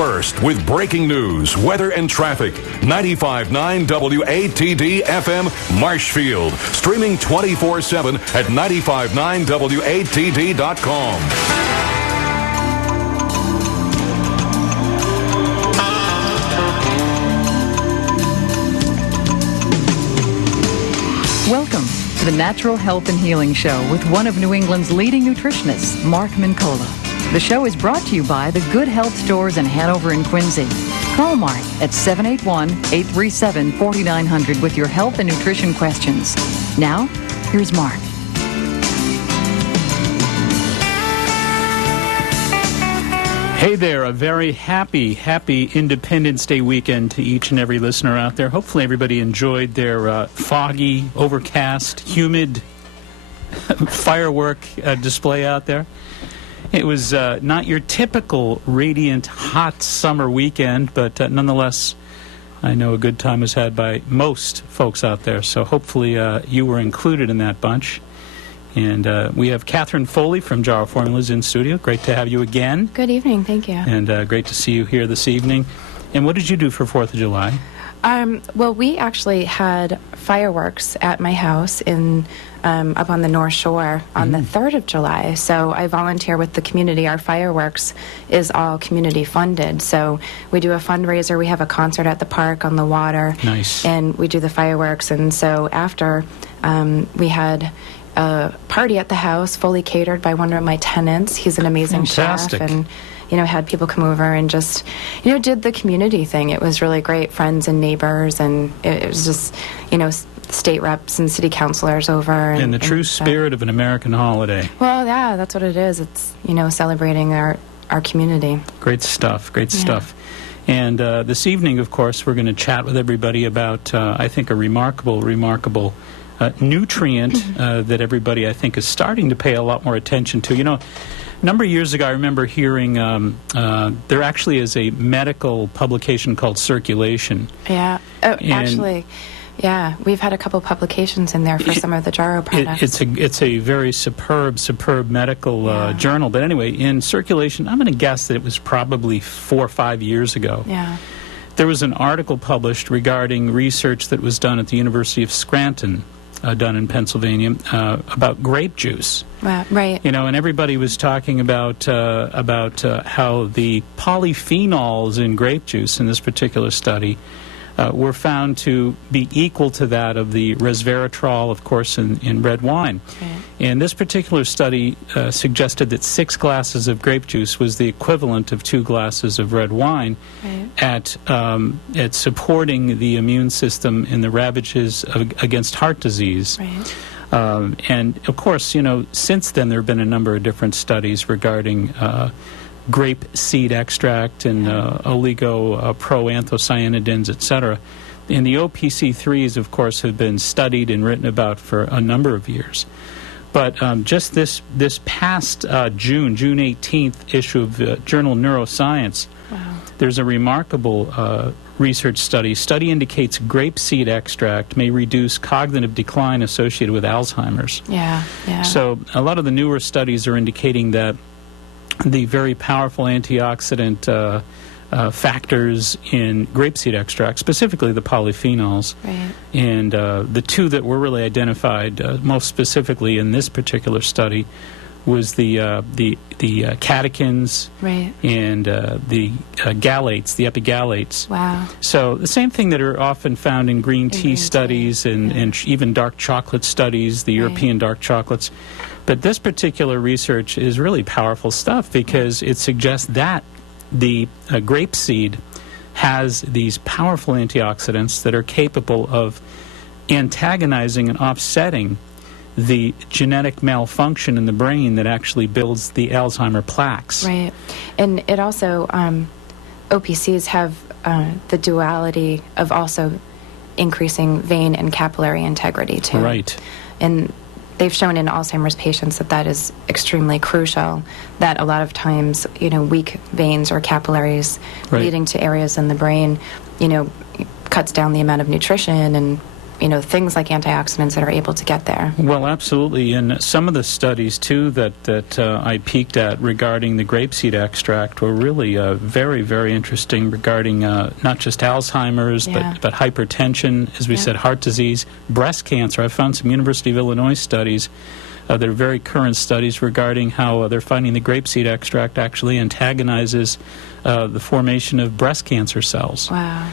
first with breaking news, weather, and traffic. 95.9 WATD FM Marshfield. Streaming 24/7 at 959WATD.com. Welcome to the Natural Health and Healing Show with one of New England's leading nutritionists, Mark Mincola. The show is brought to you by the Good Health Stores in Hanover and Quincy. Call Mark at 781-837-4900 with your health and nutrition questions. Now, here's Mark. Hey there, a very happy Independence Day weekend to each and every listener out there. Hopefully everybody enjoyed their foggy, overcast, humid firework display out there. It was not your typical radiant, hot summer weekend, but nonetheless, I know a good time was had by most folks out there, so hopefully you were included in that bunch. And we have Catherine Foley from Jar Formulas in studio. Great to have you again. Good evening, thank you. And great to see you here this evening. And what did you do for 4th of July? Well, we actually had fireworks at my house in up on the North Shore on the 3rd of July. So I volunteer with the community. Our fireworks is all community funded. So we do a fundraiser. We have a concert at the park on the water. Nice. And we do the fireworks. And so after we had a party at the house, fully catered by one of my tenants. He's an amazing Fantastic. chef, and had people come over and just did the community thing. It was really great, friends and neighbors, and it was just state reps and city councilors over. In the true spirit of an American holiday. Well, yeah, that's what it is. It's celebrating our community. Great stuff. And this evening, of course, we're going to chat with everybody about I think a remarkable nutrient that everybody, I think, is starting to pay a lot more attention to. A number of years ago, I remember hearing there actually is a medical publication called Circulation. Yeah. Oh, actually, yeah, we've had a couple publications in there for some of the Jarrow products. It's a very superb medical journal. But anyway, in Circulation, I'm going to guess that it was probably 4 or 5 years ago. Yeah. There was an article published regarding research that was done at the University of Scranton, done in Pennsylvania, about grape juice. Wow, right. And everybody was talking about how the polyphenols in grape juice in this particular study were found to be equal to that of the resveratrol, of course, in red wine. Right. And this particular study suggested that 6 glasses of grape juice was the equivalent of 2 glasses of red wine at supporting the immune system in the ravages against heart disease. Right. And, of course, since then there have been a number of different studies regarding grape seed extract and oligoproanthocyanidins, etc. And the OPC3s, of course, have been studied and written about for a number of years. But just this past June 18th issue of Journal Neuroscience, there's a remarkable research study. Study indicates grape seed extract may reduce cognitive decline associated with Alzheimer's. Yeah. So a lot of the newer studies are indicating that the very powerful antioxidant factors in grapeseed extract, specifically the polyphenols, and the 2 that were really identified most specifically in this particular study was the catechins and the galates, the epigalates. Wow. So the same thing that are often found in green tea studies and even dark chocolate studies, the European dark chocolates. But this particular research is really powerful stuff because it suggests that the grapeseed has these powerful antioxidants that are capable of antagonizing and offsetting the genetic malfunction in the brain that actually builds the Alzheimer plaques. Right. And it also, OPCs have the duality of also increasing vein and capillary integrity, too. Right. And they've shown in Alzheimer's patients that is extremely crucial, that a lot of times, weak veins or capillaries leading to areas in the brain, cuts down the amount of nutrition and things like antioxidants that are able to get there. Well, absolutely. And some of the studies, too, that I peeked at regarding the grapeseed extract were really very, very interesting regarding not just Alzheimer's, but hypertension, as we said, heart disease, breast cancer. I found some University of Illinois studies that are very current studies regarding how they're finding the grapeseed extract actually antagonizes the formation of breast cancer cells. Wow.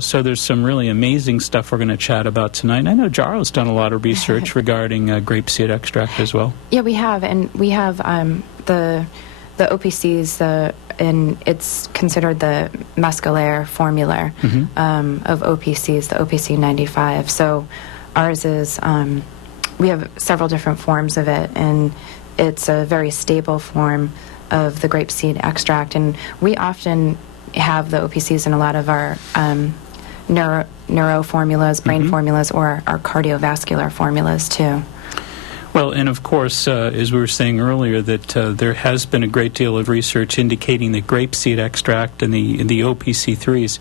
So there's some really amazing stuff we're going to chat about tonight. And I know Jaro's done a lot of research regarding grapeseed extract as well. Yeah, we have. And we have the OPCs, and it's considered the mescalar formula of OPCs, the OPC 95. So ours is, we have several different forms of it, and it's a very stable form of the grapeseed extract. And we often have the OPCs in a lot of our neuro formulas, brain formulas, or our cardiovascular formulas too. Well, and of course, as we were saying earlier, that there has been a great deal of research indicating that grapeseed extract and the OPC3s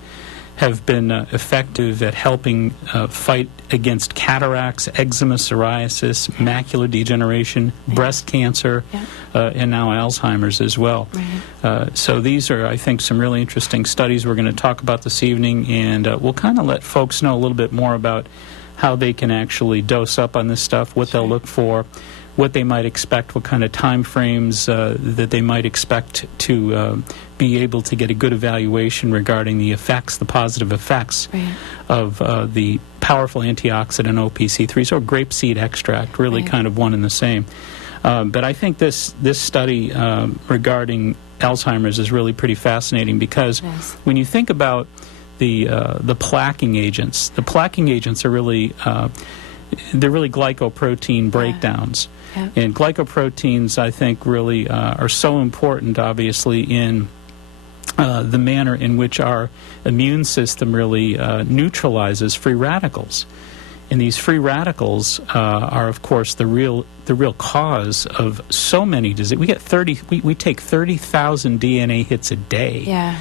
have been effective at helping fight against cataracts, eczema, psoriasis, macular degeneration, breast cancer, and now Alzheimer's as well. Right. So these are, I think, some really interesting studies we're going to talk about this evening, and we'll kind of let folks know a little bit more about how they can actually dose up on this stuff, what they'll look for, what they might expect, what kind of time frames that they might expect to be able to get a good evaluation regarding the effects, the positive effects of the powerful antioxidant OPC3, so grapeseed extract, really kind of one and the same. But I think this study regarding Alzheimer's is really pretty fascinating because when you think about the plaquing agents are really they're really glycoprotein breakdowns. And glycoproteins, I think, really are so important, obviously, in the manner in which our immune system really neutralizes free radicals. And these free radicals are, of course, the real cause of so many diseases. We take 30,000 DNA hits a day.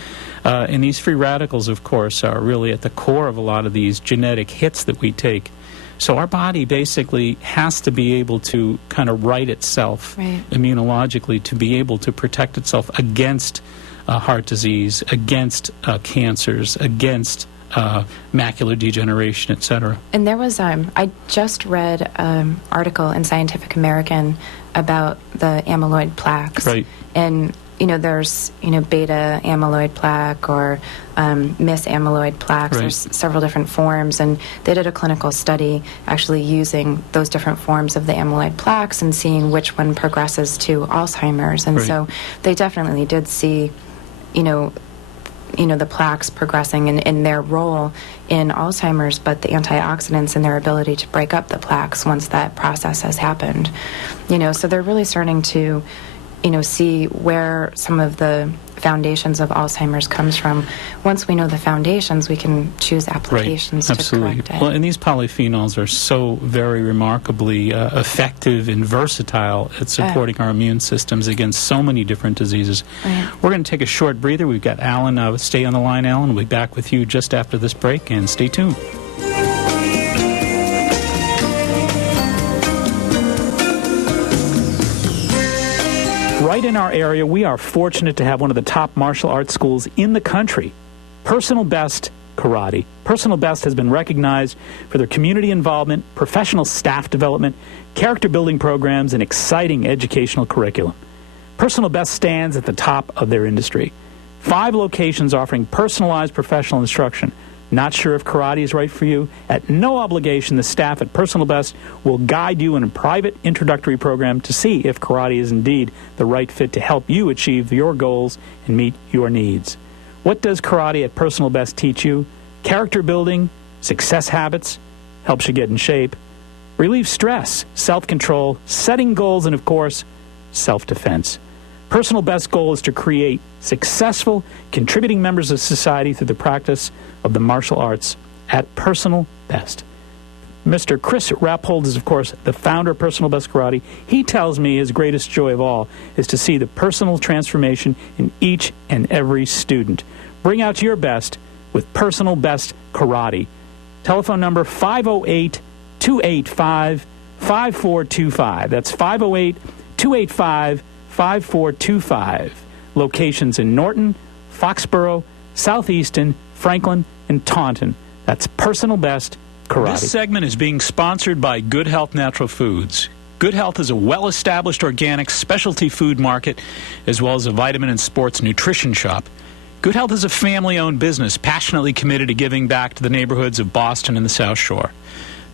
And these free radicals, of course, are really at the core of a lot of these genetic hits that we take. So our body basically has to be able to kind of right itself immunologically to be able to protect itself against heart disease, against cancers, against macular degeneration, etc. And there was, I just read an article in Scientific American about the amyloid plaques. And there's, beta amyloid plaque or mis amyloid plaques. There's several different forms, and they did a clinical study actually using those different forms of the amyloid plaques and seeing which one progresses to Alzheimer's. And so they definitely did see, the plaques progressing in their role in Alzheimer's, but the antioxidants and their ability to break up the plaques once that process has happened. So they're really starting to see where some of the foundations of Alzheimer's comes from. Once we know the foundations, we can choose applications to correct it. Well, and these polyphenols are so very remarkably effective and versatile at supporting our immune systems against so many different diseases. We're going to take a short breather. We've got Alan. Stay on the line, Alan. We'll be back with you just after this break, and stay tuned. Right in our area, we are fortunate to have one of the top martial arts schools in the country, Personal Best Karate. Personal Best has been recognized for their community involvement, professional staff development, character building programs, and exciting educational curriculum. Personal Best stands at the top of their industry. 5 locations offering personalized professional instruction. Not sure if karate is right for you? At no obligation, the staff at Personal Best will guide you in a private introductory program to see if karate is indeed the right fit to help you achieve your goals and meet your needs. What does karate at Personal Best teach you? Character building, success habits, helps you get in shape, relieve stress, self-control, setting goals, and, of course, self-defense. Personal Best's goal is to create successful, contributing members of society through the practice of the martial arts at Personal Best. Mr. Chris Rappold is, of course, the founder of Personal Best Karate. He tells me his greatest joy of all is to see the personal transformation in each and every student. Bring out your best with Personal Best Karate. Telephone number 508-285-5425. That's 508-285-5425. Locations in Norton, Foxborough, Southeaston, Franklin, and Taunton. That's Personal Best Karate. This segment is being sponsored by Good Health Natural Foods. Good Health is a well-established organic specialty food market as well as a vitamin and sports nutrition shop. Good Health is a family-owned business passionately committed to giving back to the neighborhoods of Boston and the South Shore.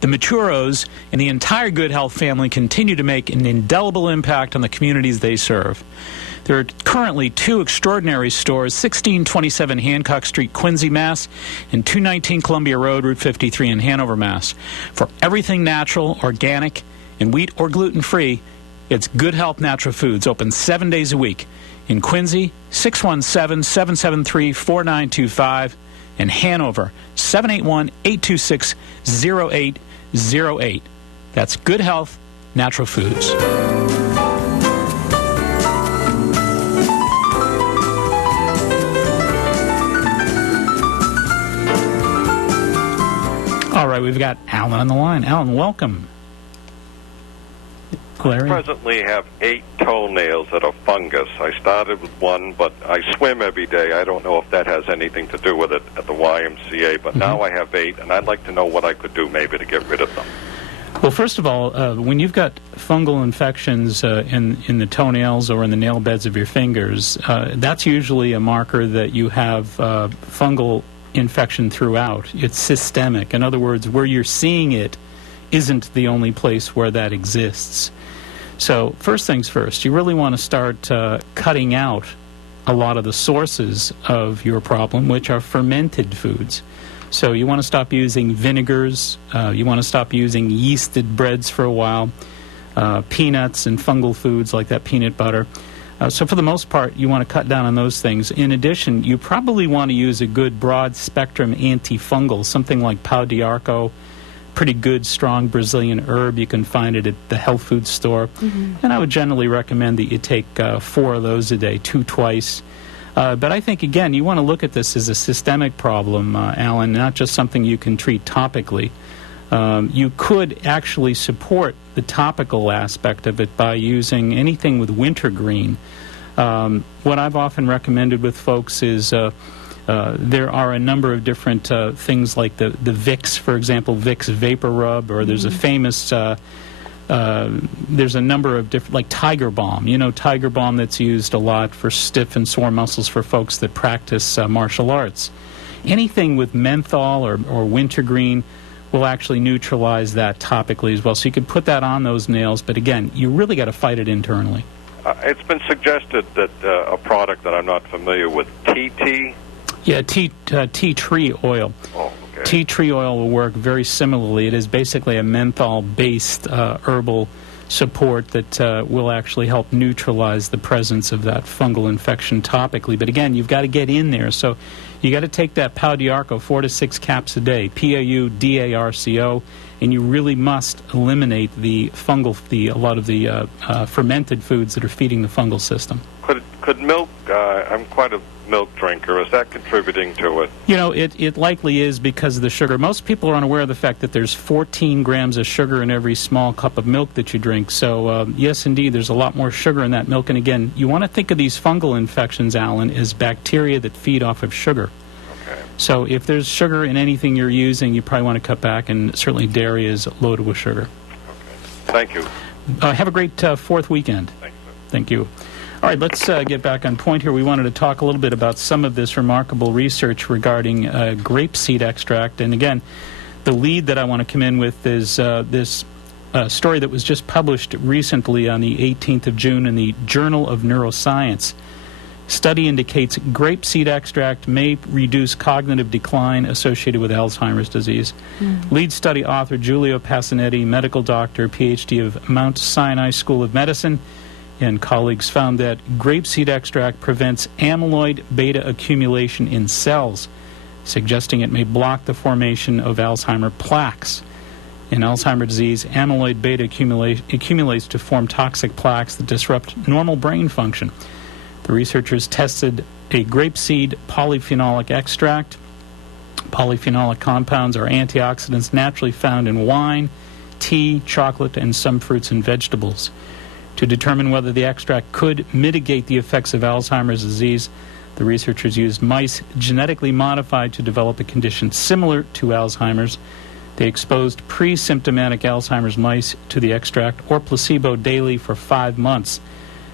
The Maturos and the entire Good Health family continue to make an indelible impact on the communities they serve. There are currently 2 extraordinary stores, 1627 Hancock Street, Quincy, Mass., and 219 Columbia Road, Route 53 in Hanover, Mass. For everything natural, organic, and wheat or gluten-free, it's Good Health Natural Foods, open 7 days a week. In Quincy, 617-773-4925, and Hanover, 781-826-0808. That's Good Health Natural Foods. All right, we've got Alan on the line. Alan, welcome. Larry? I presently have 8 toenails that are fungus. I started with 1, but I swim every day. I don't know if that has anything to do with it at the YMCA, but now I have 8, and I'd like to know what I could do maybe to get rid of them. Well, first of all, when you've got fungal infections in the toenails or in the nail beds of your fingers, that's usually a marker that you have fungal infection throughout. It's systemic. In other words, where you're seeing it isn't the only place where that exists. So first things first, you really want to start cutting out a lot of the sources of your problem, which are fermented foods. So you want to stop using vinegars, you want to stop using yeasted breads for a while, peanuts and fungal foods like that peanut butter. So for the most part, you want to cut down on those things. In addition, you probably want to use a good broad-spectrum antifungal, something like pau d'arco, pretty good, strong Brazilian herb. You can find it at the health food store. And I would generally recommend that you take 4 of those a day, 2 twice. But I think, again, you want to look at this as a systemic problem, Alan, not just something you can treat topically. You could actually support the topical aspect of it by using anything with wintergreen. What I've often recommended with folks is there are a number of different things like the Vicks, for example, Vicks Vapor Rub, or there's a famous, there's a number of different, like Tiger Balm. You know, Tiger Balm that's used a lot for stiff and sore muscles for folks that practice martial arts. Anything with menthol or wintergreen will actually neutralize that topically as well. So you can put that on those nails, but again, you really got to fight it internally. It's been suggested that a product that I'm not familiar with, TT. Yeah, tea tree oil. Oh, okay. Tea tree oil will work very similarly. It is basically a menthol-based herbal support that will actually help neutralize the presence of that fungal infection topically. But again, you've got to get in there. So you got to take that pau d'arco, 4 to 6 caps a day, PAUDARCO, and you really must eliminate the fungal, a lot of the fermented foods that are feeding the fungal system. Could milk, I'm quite a milk drinker, is that contributing to it? You know, it likely is because of the sugar. Most people are unaware of the fact that there's 14 grams of sugar in every small cup of milk that you drink. So, yes, indeed, there's a lot more sugar in that milk. And again, you want to think of these fungal infections, Alan, as bacteria that feed off of sugar. Okay. So if there's sugar in anything you're using, you probably want to cut back, and certainly dairy is loaded with sugar. Okay. Thank you. Have a great 4th weekend. Thanks, sir. Thank you. All right, let's get back on point here. We wanted to talk a little bit about some of this remarkable research regarding grapeseed extract. And again, the lead that I want to come in with is this story that was just published recently on the 18th of June in the Journal of Neuroscience. Study indicates grapeseed extract may reduce cognitive decline associated with Alzheimer's disease. Lead study author Giulio Passanetti, medical doctor, PhD of Mount Sinai School of Medicine, and colleagues found that grapeseed extract prevents amyloid beta accumulation in cells, suggesting it may block the formation of Alzheimer plaques. In Alzheimer's disease, amyloid beta accumulates to form toxic plaques that disrupt normal brain function. The researchers tested a grapeseed polyphenolic extract Polyphenolic compounds are antioxidants naturally found in wine, tea, chocolate, and some fruits and vegetables. To determine whether the extract could mitigate the effects of Alzheimer's disease, the researchers used mice genetically modified to develop a condition similar to Alzheimer's. They exposed pre-symptomatic Alzheimer's mice to the extract or placebo daily for 5 months.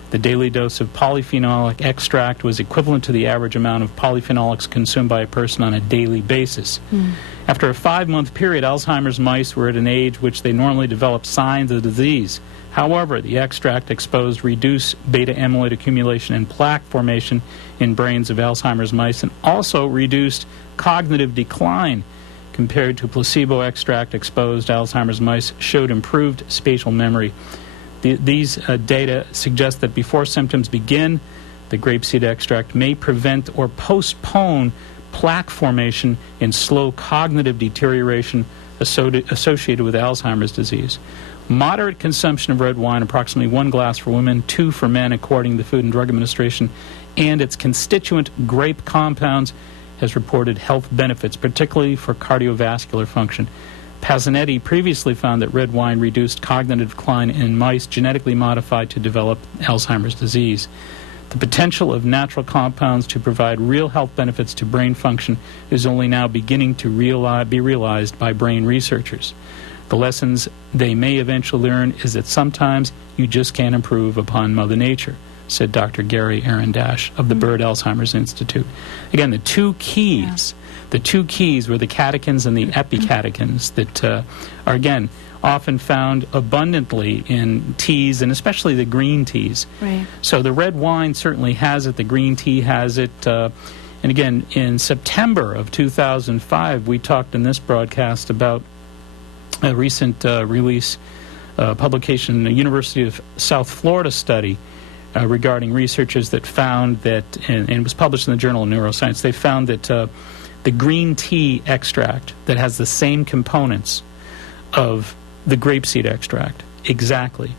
The daily dose of polyphenolic extract was equivalent to the average amount of polyphenolics consumed by a person on a daily basis. After a 5-month period, Alzheimer's mice were at an age which they normally develop signs of the disease. However, the extract exposed reduced beta amyloid accumulation and plaque formation in brains of Alzheimer's mice and also reduced cognitive decline. Compared to placebo extract, exposed Alzheimer's mice showed improved spatial memory. These data suggest that before symptoms begin, the grapeseed extract may prevent or postpone plaque formation and slow cognitive deterioration associated with Alzheimer's disease. Moderate consumption of red wine, approximately 1 glass for women, 2 for men, according to the Food and Drug Administration, and its constituent grape compounds, has reported health benefits, particularly for cardiovascular function. Pazzanetti previously found that red wine reduced cognitive decline in mice genetically modified to develop Alzheimer's disease. The potential of natural compounds to provide real health benefits to brain function is only now beginning to be realized by brain researchers. The lessons they may eventually learn is that sometimes you just can't improve upon Mother Nature, said Dr. Gary Arondash of the Bird Alzheimer's Institute. Again, the two keys were the catechins and the epicatechins that are, again, often found abundantly in teas, and especially the green teas. Right. So the red wine certainly has it, the green tea has it. And again, in September of 2005, we talked in this broadcast about a recent publication in the University of South Florida study regarding researchers that found that, and it was published in the Journal of Neuroscience, they found that the green tea extract that has the same components of the grapeseed extract, exactly,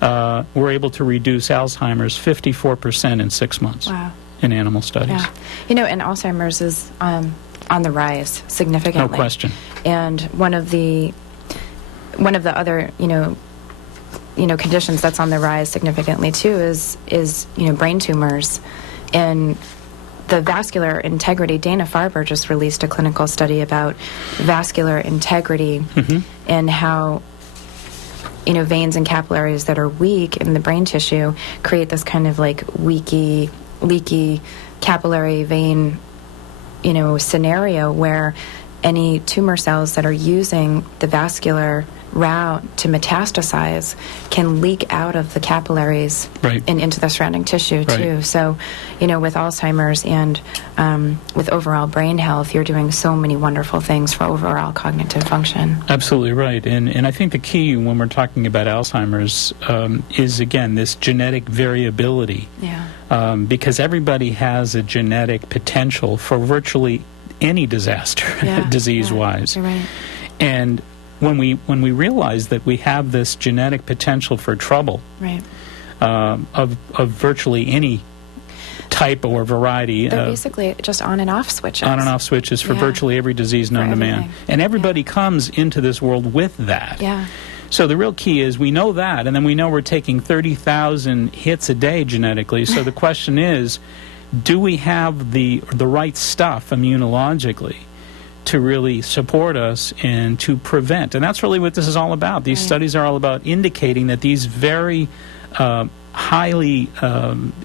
were able to reduce Alzheimer's 54% in 6 months. Wow. In animal studies. Yeah. You know, and Alzheimer's is on the rise significantly. No question. And one of the other, conditions that's on the rise significantly too is brain tumors. And the vascular integrity, Dana Farber just released a clinical study about vascular integrity and how veins and capillaries that are weak in the brain tissue create this kind of like leaky capillary vein scenario where any tumor cells that are using the vascular route to metastasize can leak out of the capillaries and into the surrounding tissue too. So, with Alzheimer's and with overall brain health, you're doing so many wonderful things for overall cognitive function. Absolutely right. And I think the key when we're talking about Alzheimer's is, again, this genetic variability. Yeah. Because everybody has a genetic potential for virtually any disaster, disease-wise. You're right. And when we realize that we have this genetic potential for trouble of virtually any type or variety. They're basically just on and off switches. On and off switches for virtually every disease known to man. And everybody comes into this world with that. Yeah. So the real key is we know that, and then we know we're taking 30,000 hits a day genetically. So the question is, do we have the right stuff immunologically to really support us and to prevent? And that's really what this is all about. These studies are all about indicating that these very highly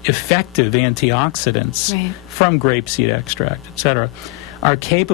effective antioxidants from grapeseed extract, etc., are capable